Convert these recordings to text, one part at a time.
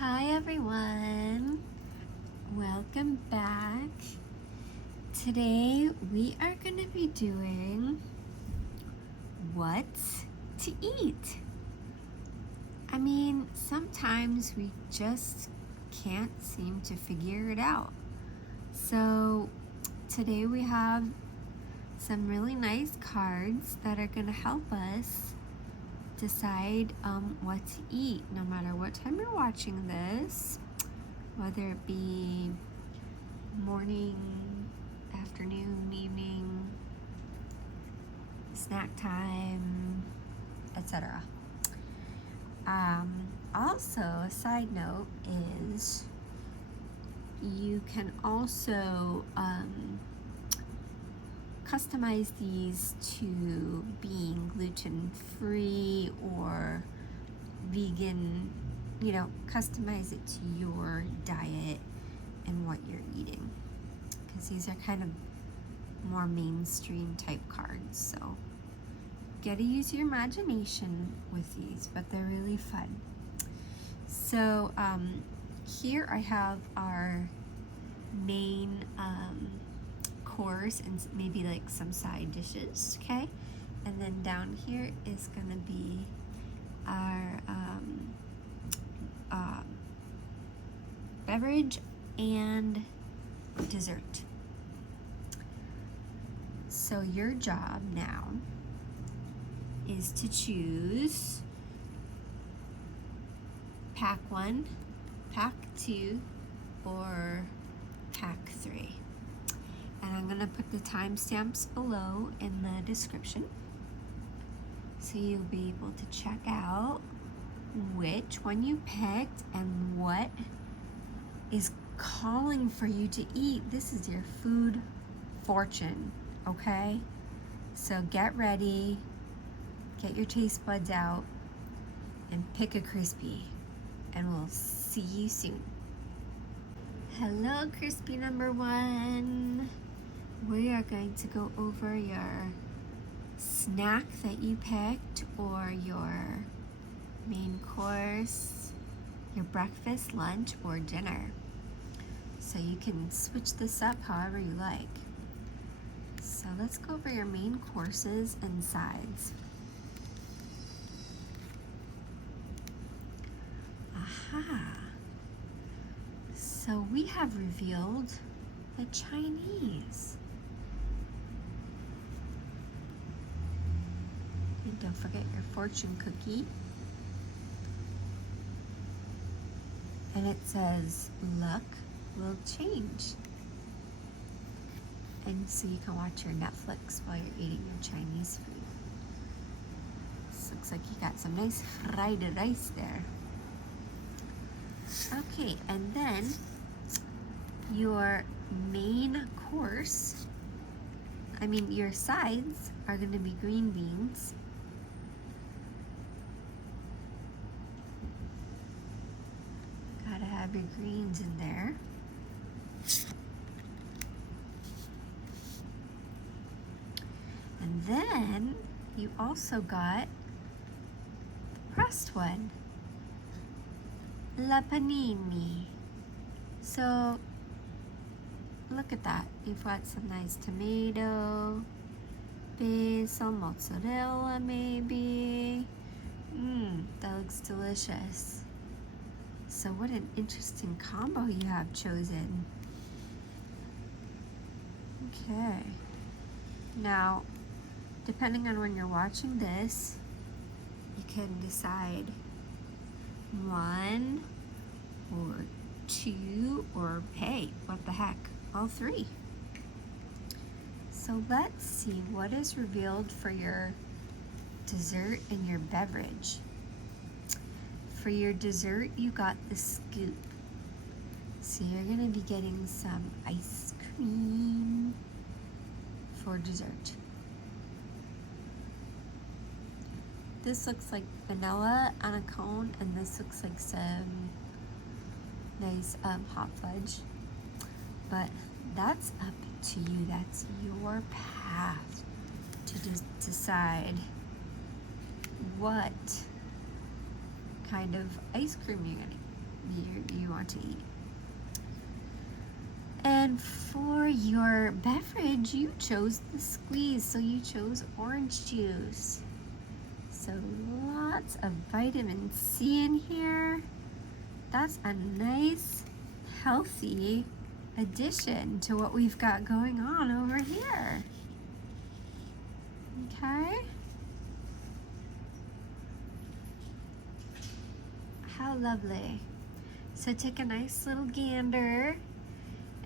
Hi everyone, welcome back. Today we are going to be doing what to eat. I mean, sometimes we just can't seem to figure it out. So today we have some really nice cards that are going to help us decide what to eat, no matter what time you're watching this, whether it be morning, afternoon, evening, snack time, etc. Also, a side note is you can also customize these to being gluten-free or vegan, customize it to your diet and what you're eating, because these are kind of more mainstream type cards, so you gotta use your imagination with these, but they're really fun. So here I have our main course and maybe like some side dishes, okay? And then down here is gonna be our beverage and dessert. So your job now is to choose pack 1, pack 2, or pack 3. And I'm gonna put the timestamps below in the description, so you'll be able to check out which one you picked and what is calling for you to eat. This is your food fortune, okay? So get ready, get your taste buds out, and pick a crispy, and we'll see you soon. Hello, crispy number 1. We are going to go over your snack that you picked, or your main course, your breakfast, lunch, or dinner. So you can switch this up however you like. So let's go over your main courses and sides. Aha! So we have revealed the Chinese. And don't forget your fortune cookie. And it says, luck will change. And so you can watch your Netflix while you're eating your Chinese food. This looks like you got some nice fried rice there. Okay, and then your main course, your sides are going to be green beans, gotta have your greens in there. And then you also got the pressed one, la panini. So look at that. You've got some nice tomato, basil, mozzarella maybe. That looks delicious. So what an interesting combo you have chosen. Okay. Now, depending on when you're watching this, you can decide 1 or 2, or hey, what the heck, all 3. So let's see what is revealed for your dessert and your beverage. For your dessert, you got the scoop. So you're gonna be getting some ice cream for dessert. This looks like vanilla on a cone, and this looks like some nice hot fudge. But that's up to you. That's your path to decide what kind of ice cream you're gonna you want to eat. And for your beverage, you chose the squeeze, so you chose orange juice. So lots of vitamin C in here. That's a nice, healthy addition to what we've got going on over here. Okay? How lovely. So take a nice little gander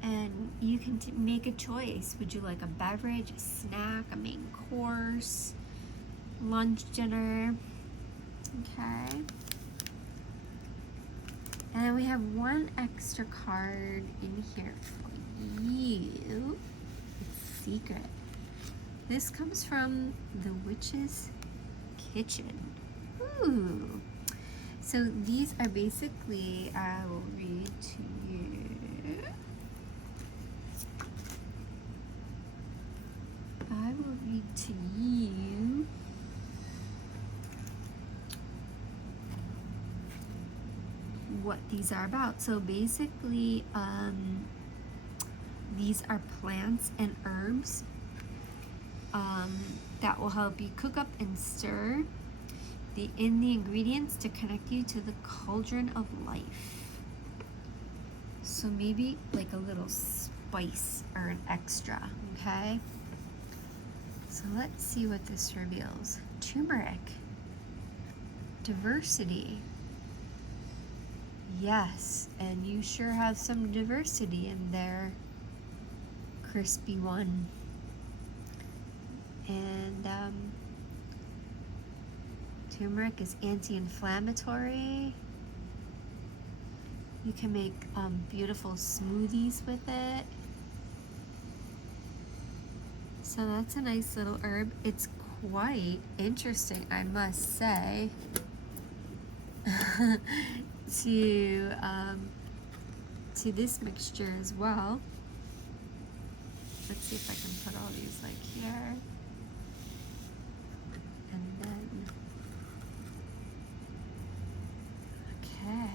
and you can make a choice. Would you like a beverage, a snack, a main course, lunch, dinner? Okay. And then we have one extra card in here for you. It's secret. This comes from the Witch's Kitchen. Ooh. So these are basically, I will read to you. I will read to you what these are about. So basically, these are plants and herbs that will help you cook up and stir the ingredients to connect you to the cauldron of life. So maybe like a little spice or an extra, okay? So let's see what this reveals. Turmeric. Diversity. Yes, and you sure have some diversity in there, crispy one. And turmeric is anti-inflammatory. You can make beautiful smoothies with it. So that's a nice little herb. It's quite interesting, I must say, to this mixture as well. Let's see if I can put all these like here. And then, okay.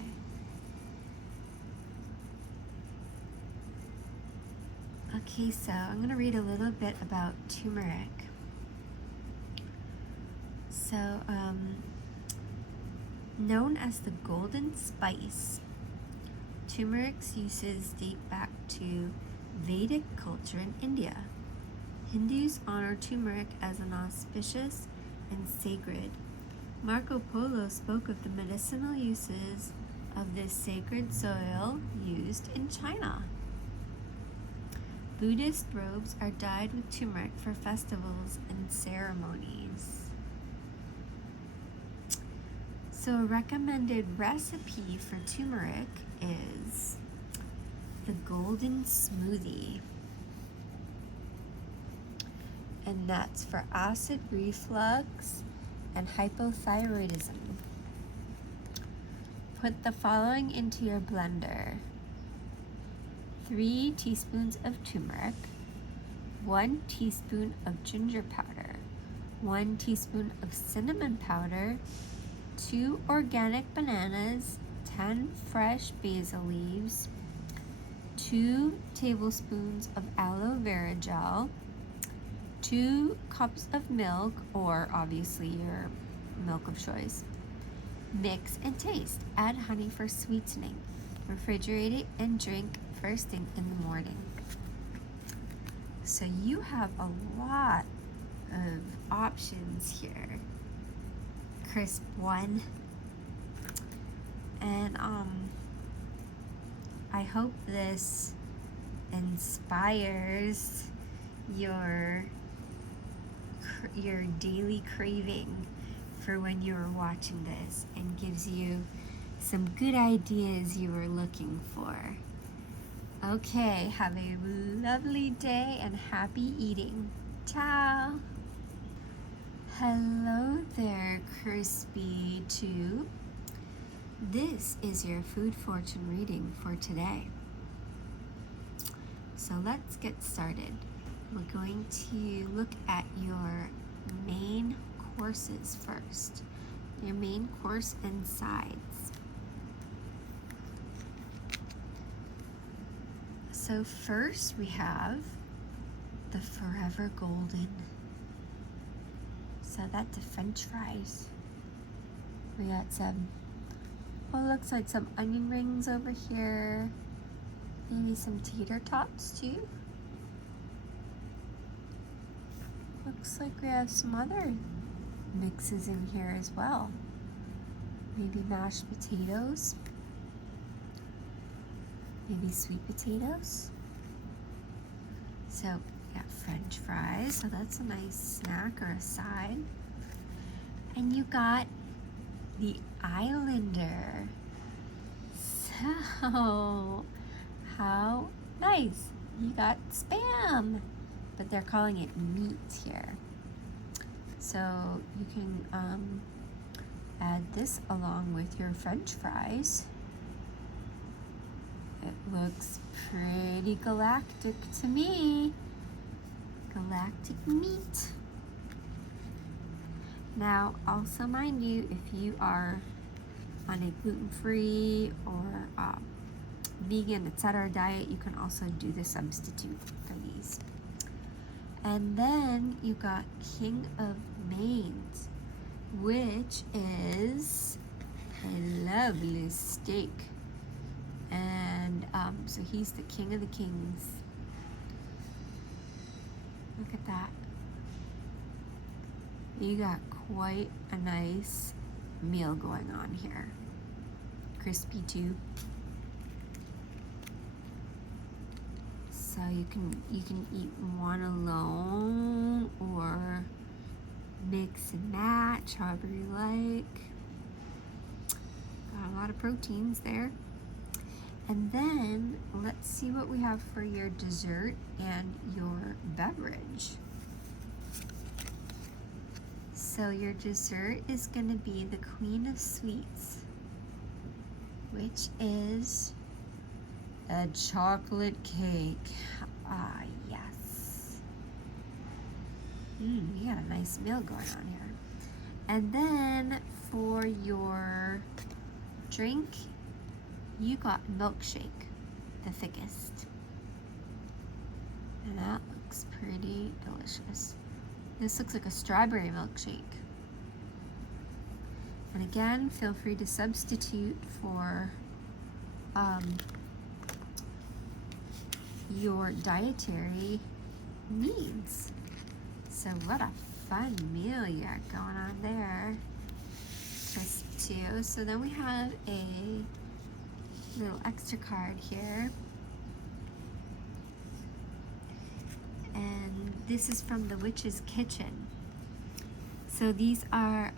Okay, so I'm going to read a little bit about turmeric. So, known as the golden spice, turmeric's uses date back to Vedic culture in India. Hindus honor turmeric as an auspicious and sacred. Marco Polo spoke of the medicinal uses of this sacred soil used in China. Buddhist robes are dyed with turmeric for festivals and ceremonies. So a recommended recipe for turmeric is the golden smoothie. And that's for acid reflux and hypothyroidism. Put the following into your blender. 3 teaspoons of turmeric, 1 teaspoon of ginger powder, 1 teaspoon of cinnamon powder, 2 organic bananas, 10 fresh basil leaves, 2 tablespoons of aloe vera gel, 2 cups of milk, or obviously your milk of choice. Mix and taste. Add honey for sweetening. Refrigerate it and drink first thing in the morning. So you have a lot of options here, Crisp One. And I hope this inspires your daily craving for when you were watching this and gives you some good ideas you were looking for. Okay, have a lovely day and happy eating. Ciao. Hello there, Crispy Tube. This is your food fortune reading for today. So let's get started. We're going to look at your main courses first. Your main course and sides. So first we have the Forever Golden. So that's the French fries. We got some, oh, looks like some onion rings over here. Maybe some tater tots too. Looks like we have some other mixes in here as well. Maybe mashed potatoes. Maybe sweet potatoes. So we got French fries, so that's a nice snack or a side. And you got the Islander. So how nice. You got Spam, but they're calling it meat here. So you can add this along with your French fries. It looks pretty galactic to me. Galactic meat. Now, also mind you, if you are on a gluten-free or vegan, etc. diet, you can also do the substitute for these. And then you got King of Mains, which is a lovely steak. And so he's the king of the kings. Look at that. You got quite a nice meal going on here. Crispy too. So you can eat one alone or mix and match, however you like. Got a lot of proteins there. And then let's see what we have for your dessert and your beverage. So your dessert is going to be the Queen of Sweets, which is a chocolate cake. Ah, yes. We got a nice meal going on here. And then for your drink, you got milkshake, the thickest. And that looks pretty delicious. This looks like a strawberry milkshake. And again, feel free to substitute for your dietary needs. So what a fun meal you got going on there. Crisp too. So then we have a little extra card here. And this is from the Witch's Kitchen. So these are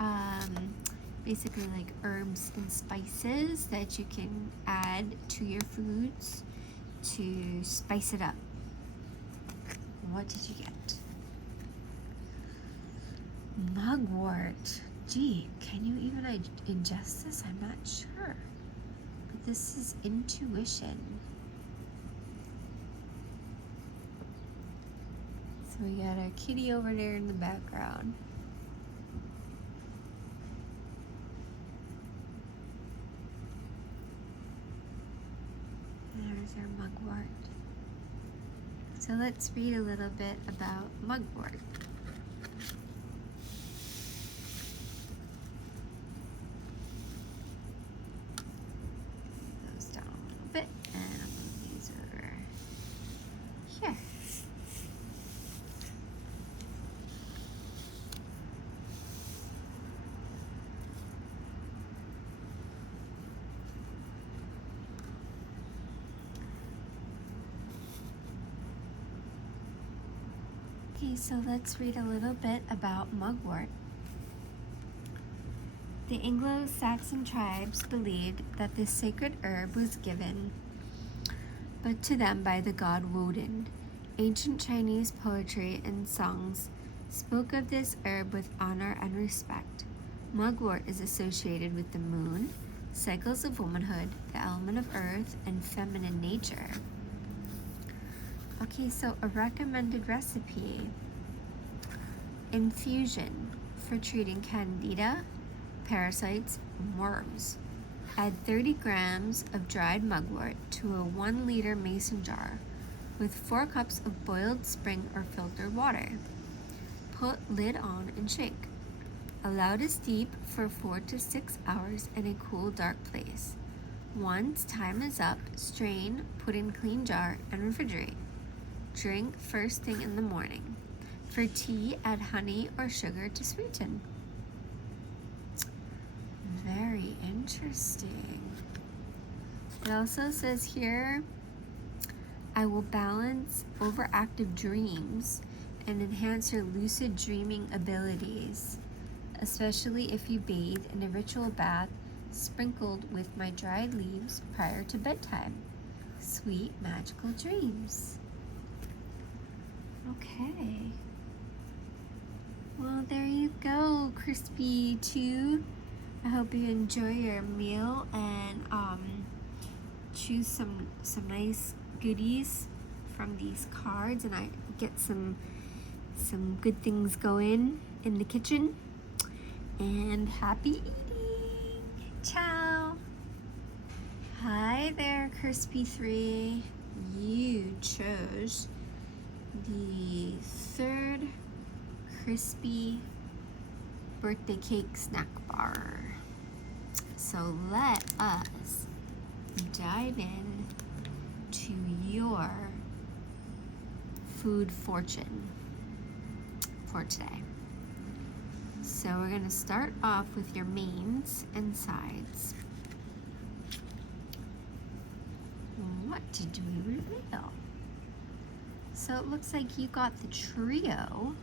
basically like herbs and spices that you can add to your foods to spice it up. What did you get? Mugwort. Gee, can you even ingest this? I'm not sure. But this is intuition. So we got our kitty over there in the background. There's our mugwort. So let's read a little bit about mugwort. Goes down a little bit, and I'm going to use it over here. Okay, so let's read a little bit about mugwort. The Anglo-Saxon tribes believed that this sacred herb was given but to them by the god Woden. Ancient Chinese poetry and songs spoke of this herb with honor and respect. Mugwort is associated with the moon, cycles of womanhood, the element of earth, and feminine nature. Okay, so a recommended recipe. Infusion for treating candida, parasites, and worms. Add 30 grams of dried mugwort to a 1 liter mason jar. with 4 cups of boiled spring or filtered water. Put lid on and shake. Allow to steep for 4 to 6 hours in a cool, dark place. Once time is up, strain, put in clean jar, and refrigerate. Drink first thing in the morning. For tea, add honey or sugar to sweeten. Very interesting. It also says here, I will balance overactive dreams and enhance your lucid dreaming abilities, especially if you bathe in a ritual bath sprinkled with my dried leaves prior to bedtime. Sweet magical dreams. Okay. Well, there you go, Crispy 2. I hope you enjoy your meal and choose some nice goodies from these cards, and I get some good things going in the kitchen. And happy eating. Ciao. Hi there, Crispy 3. You chose the 3rd crispy birthday cake snack bar. So let us dive in to your food fortune for today. So we're going to start off with your mains and sides. What did we reveal? So it looks like you got the trio,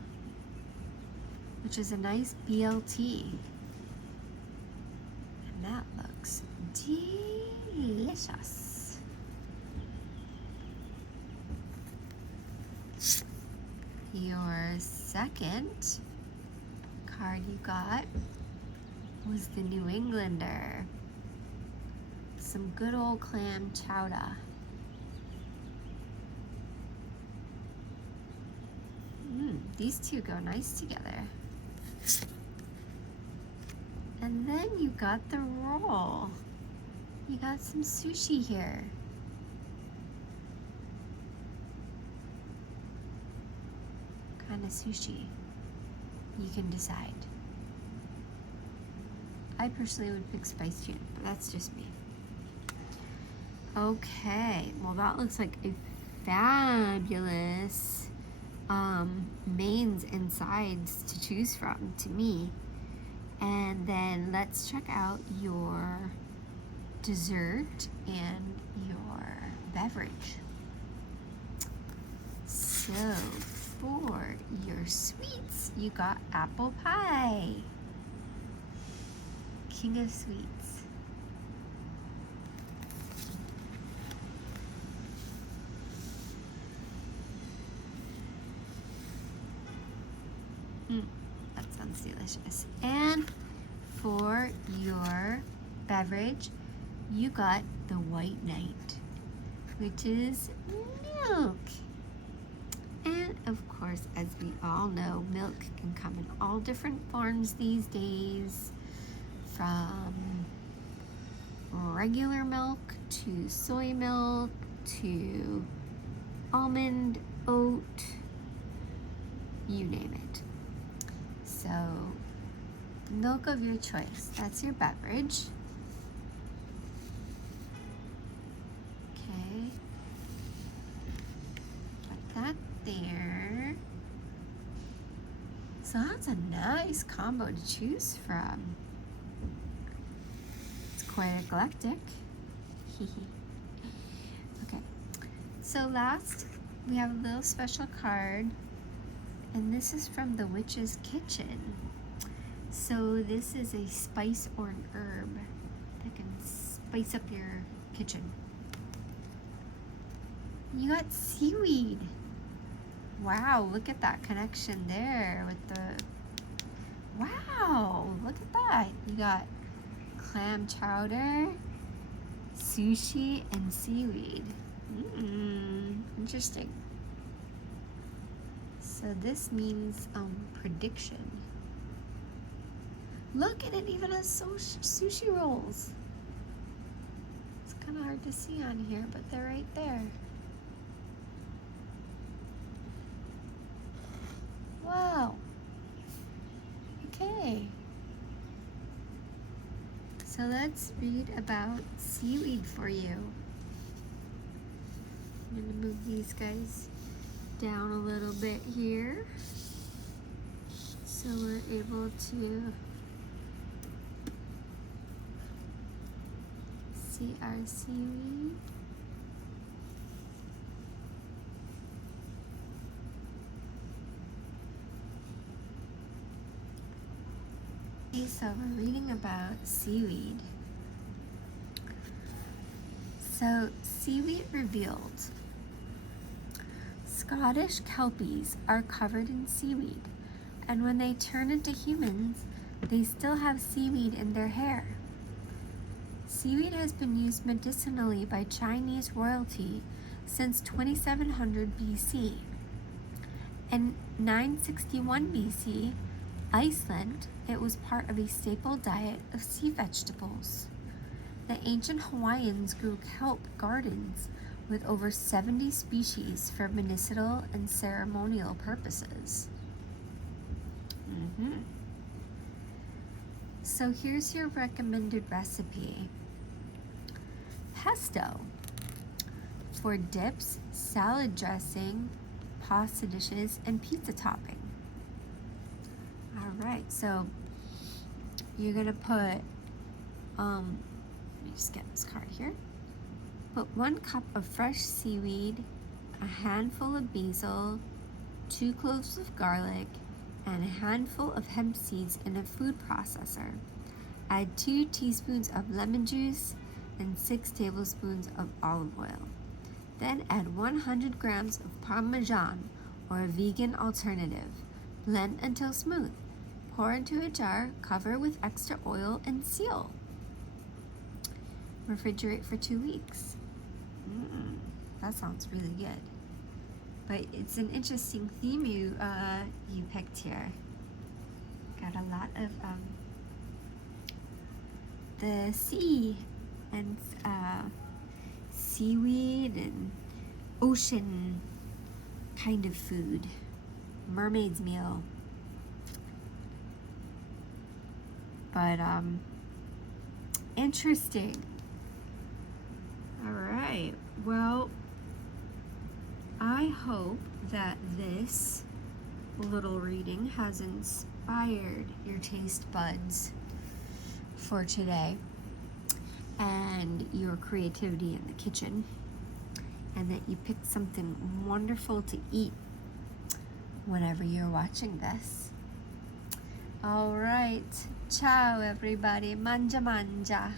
which is a nice BLT. And that looks delicious. Your second card you got was the New Englander. Some good old clam chowder. These two go nice together. And then you got the roll. You got some sushi here. What kind of sushi? You can decide. I personally would pick spiced tuna, but that's just me. Okay, well that looks like a fabulous mains and sides to choose from to me. And then let's check out your dessert and your beverage. So for your sweets, you got apple pie. King of sweets. That sounds delicious. And for your beverage, you got the White Knight, which is milk. And of course, as we all know, milk can come in all different forms these days, from regular milk to soy milk to almond, oat, you name it. So, milk of your choice. That's your beverage. Okay. Put that there. So that's a nice combo to choose from. It's quite eclectic. Okay. So last, we have a little special card. And this is from the Witch's Kitchen. So this is a spice or an herb that can spice up your kitchen. You got seaweed. Wow, look at that connection there with the... Wow, look at that. You got clam chowder, sushi, and seaweed. Interesting. So this means prediction. Look, and it even has sushi rolls. It's kind of hard to see on here, but they're right there. Wow. Okay. So let's read about seaweed for you. I'm going to move these guys down a little bit here so we're able to see our seaweed. Okay, so we're reading about seaweed. So, seaweed revealed. Scottish kelpies are covered in seaweed, and when they turn into humans, they still have seaweed in their hair. Seaweed has been used medicinally by Chinese royalty since 2700 BC. In 961 BC, Iceland, it was part of a staple diet of sea vegetables. The ancient Hawaiians grew kelp gardens with over 70 species for medicinal and ceremonial purposes. So here's your recommended recipe. Pesto for dips, salad dressing, pasta dishes, and pizza topping. All right, so you're gonna put, let me just get this card here. Put 1 cup of fresh seaweed, a handful of basil, 2 cloves of garlic, and a handful of hemp seeds in a food processor. Add 2 teaspoons of lemon juice and 6 tablespoons of olive oil. Then add 100 grams of Parmesan or a vegan alternative. Blend until smooth. Pour into a jar, cover with extra oil, and seal. Refrigerate for 2 weeks. That sounds really good. But it's an interesting theme you picked here. Got a lot of the sea and seaweed and ocean kind of food. Mermaid's meal. But interesting. All right. Well, I hope that this little reading has inspired your taste buds for today and your creativity in the kitchen, and that you picked something wonderful to eat whenever you're watching this. All right. Ciao, everybody. Manja manja.